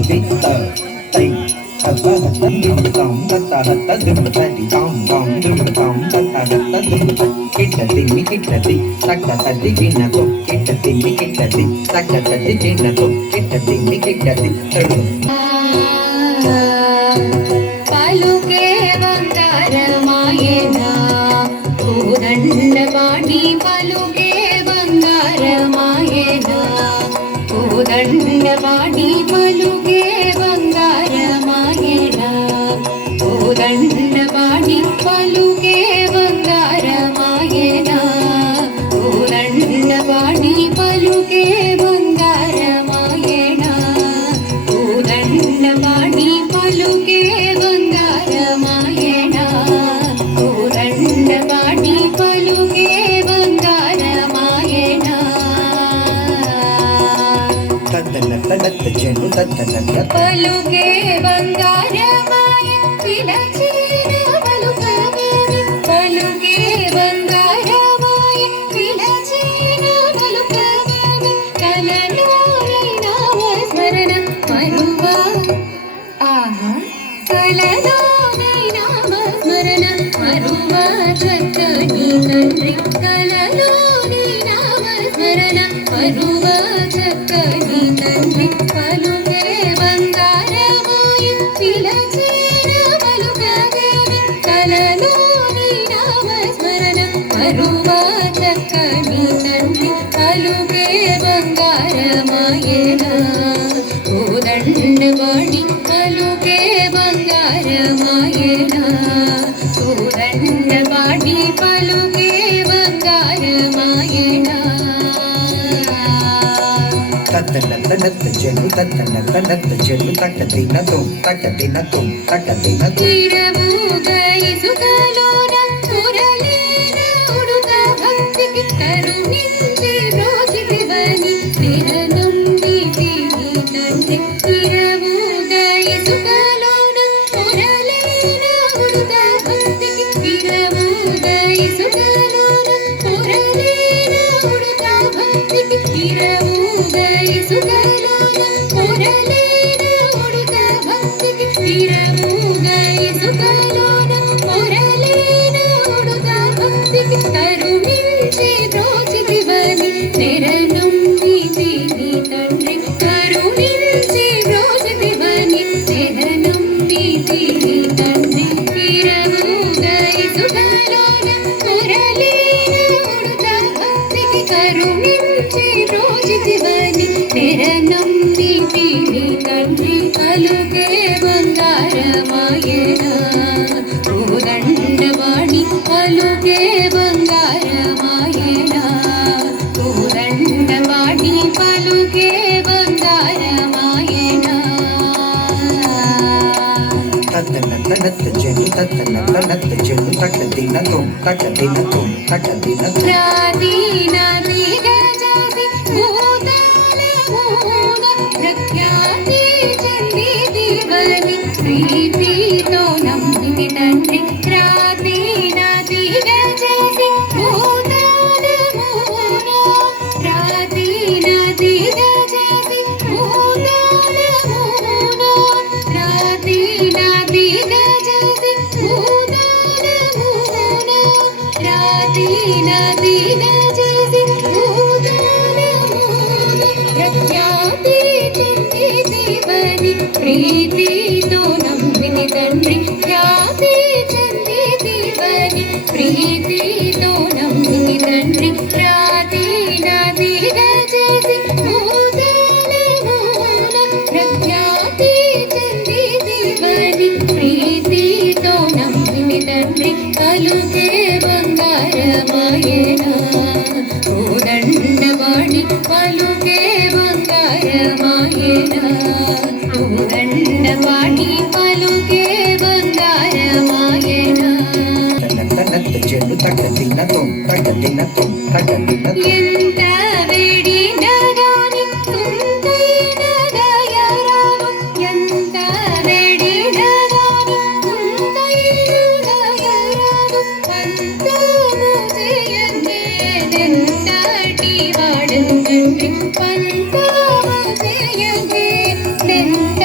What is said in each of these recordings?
విత్త తై దుమ్ తాం తత్త దుమ్ తది తాం తాం దుమ్ తాం తత్త దుమ్ కిట్ట తిమ్మి కిట్టది తక్క తది గిన్నతో కిట్ట తిమ్మి కిట్టది తక్క తది గిన్నతో కిట్ట తిమ్మి కిట్టది పలుకే బంగారమాయన కోదండపాణి పలుకే బంగారమాయన కోదండపాణి పలుకే బంగారమాయన కోదండపాణి పలుకే బంగారమాయన కోదండపాణి పలుకే బంగారమాయన కోదండపాణి పలుకే బంగారమాయన కోదండపాణి పలుకే బంగారమాయన తద్దన తదత్త చెను తద్దన పలుకే బంగారమాయ పిలచిన పలుకమే పలుకే బంగారమాయ పిలచిన పలుకమే కలలోని నామ స్మరణ మరువా ఆహా కలలోని నామ స్మరణ మరువా చక్కని తండ్రి కలలోని నామ స్మరణ మరువా చక్కని తండ్రి పలుకే బంగారమాయ పిలచిన పలుకమే కలలోని నామ స్మరణ మరువా చక్కని తండ్రి పలుకే బంగారమాయన కోదండపాణి పలుకే బంగారమాయన కోదండపాణి పలుకే బంగారమాయన తద్దన తదత్త చెను తద్దన చెను తక్కదిన తుమ్ తిరముగై సుఖలోన మురళీన ఉడుత భక్తికి కరుణించి బ్రోచితివని స్థిరనంబితి తండ్రి తిరముగై సుఖలోన మురళీన ఉడుత భక్తికి తిరముగై సుఖలోన మురళీన ఉడుత భక్తికి తిరముగై సుఖలోన మురళీన ఉడుత భక్తికి తిరముగై సుఖలోన మురళీన ఉడుత భక్తికి కరుణించి బ్రోచితివని స్థిరనంబితి తండ్రి కరుణించి బ్రోచితివని స్థిరనంబితి తండ్రి తిరముగై సుఖలోన మురళీన ఉడుత భక్తికి కరుణించి బ్రోచితివని స్థిరనంబితి తండ్రి పలుకే బంగారమాయన కోదండపాణి పలుకే బంగారమాయన కోదండపాణి పలుకే బంగారమాయన తద్దన తదత్త చెను తక్కదిన తుమ్ ప్రాదీనాది గజాది భూతాల మూల ప్రఖ్యాతి చెంది దివని ప్రీతితో నమ్మితి తండ్రి ప్రాదీనాది గజాది భూతాల మూల ప్రాదీనాది గజాది భూతాల మూల ప్రాదీనాది గజాది భూతాల మూల ప్రాదీనాది గజాది భూతాల మూల ప్రఖ్యాతి చెంది దివని ప్రీతితో నమ్మితి తండ్రి ఖ్యాతి చెంది దివని ప్రీతితో నమ్మితి తండ్రి ప్రాదీనాది గజాది భూతాల మూల ప్రఖ్యాతి చెంది దివని ప్రీతితో నమ్మితి తండ్రి పలుకే బంగారమాయన కోదండపాణి పలుకే బంగారమాయన కోదండపాణి పలుకే బంగారమాయన తద్దన చెను తక్కదిన తుమ్ ఎంత వేడినా గాని తుందైన దయరావు ఎంత వేడినా గాని తుందైన దయరావు పంతము చేయండి ఎంతటి వాడు తండ్రి పంతము చేయండి ఎంత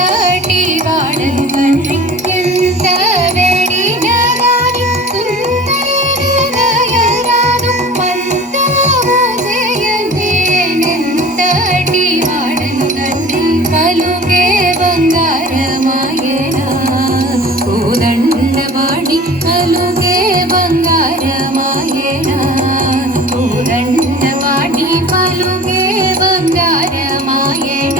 ಬಂಗಾರಮಾಯಣ ಕೋದಂಡವಾಡಿ ಪಲುಗೆ ಬಂಗಾರಮಾಯಣ ಕೋದಂಡವಾಡಿ ಪಲುಗೆ ಬಂಗಾರಮಾಯಣ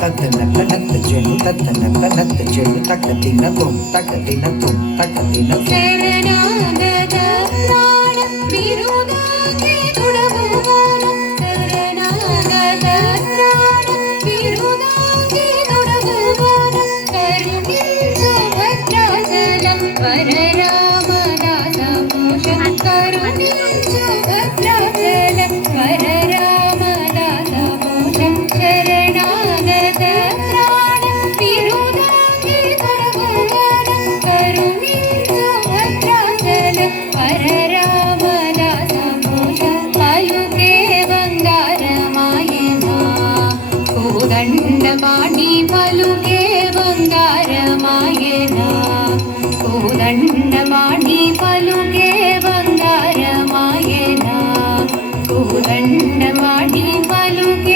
ತತ್ತನಕ್ಕ ನತ್ತ ಚೆಲು ತತ್ತನಕ್ಕ ನತ್ತ ಚೆಲು ತಕ್ಕದಿನ ತುಂ ತಕ್ಕದಿನ ಶರಣಾಗತ ಪ್ರಾಣ ಬಿರುದಾಗೆ ತೊಡಗುವನ ಶರಣಾಗತ ಪ್ರಾಣ ಬಿರುದಾಗೆ ತೊಡಗುವನ ಕರುಣಿಸು ಭದ್ರಾಚಲ ವರರಾಮದಾಸ ಮೋಷ ಕರುಣಿಸು ಭದ್ರಾಚಲ ವರರಾಮದಾಸ ಮೋಷ ಶರಣಾಗತ ಪ್ರಾಣ ಬಿರುದಾಗೆ ತೊಡಗುವನ ಕರುಣಿಸು ಭದ್ರಾಚಲ ವರರಾಮದಾಸ ಮೋಷ ಪಲುಗೆ ಬಂಗಾರಮಾಯಣ ಕೋದಂಡಪಾಣಿ ಪಲುಗೆ ಬಂಗಾರಮಾಯಣ ಕೋದಂಡಪಾಣಿ ಪಲುಗೆ ಬಂಗಾರಮಾಯಣ ಕೋದಂಡಪಾಣಿ ಪಲುಗೆ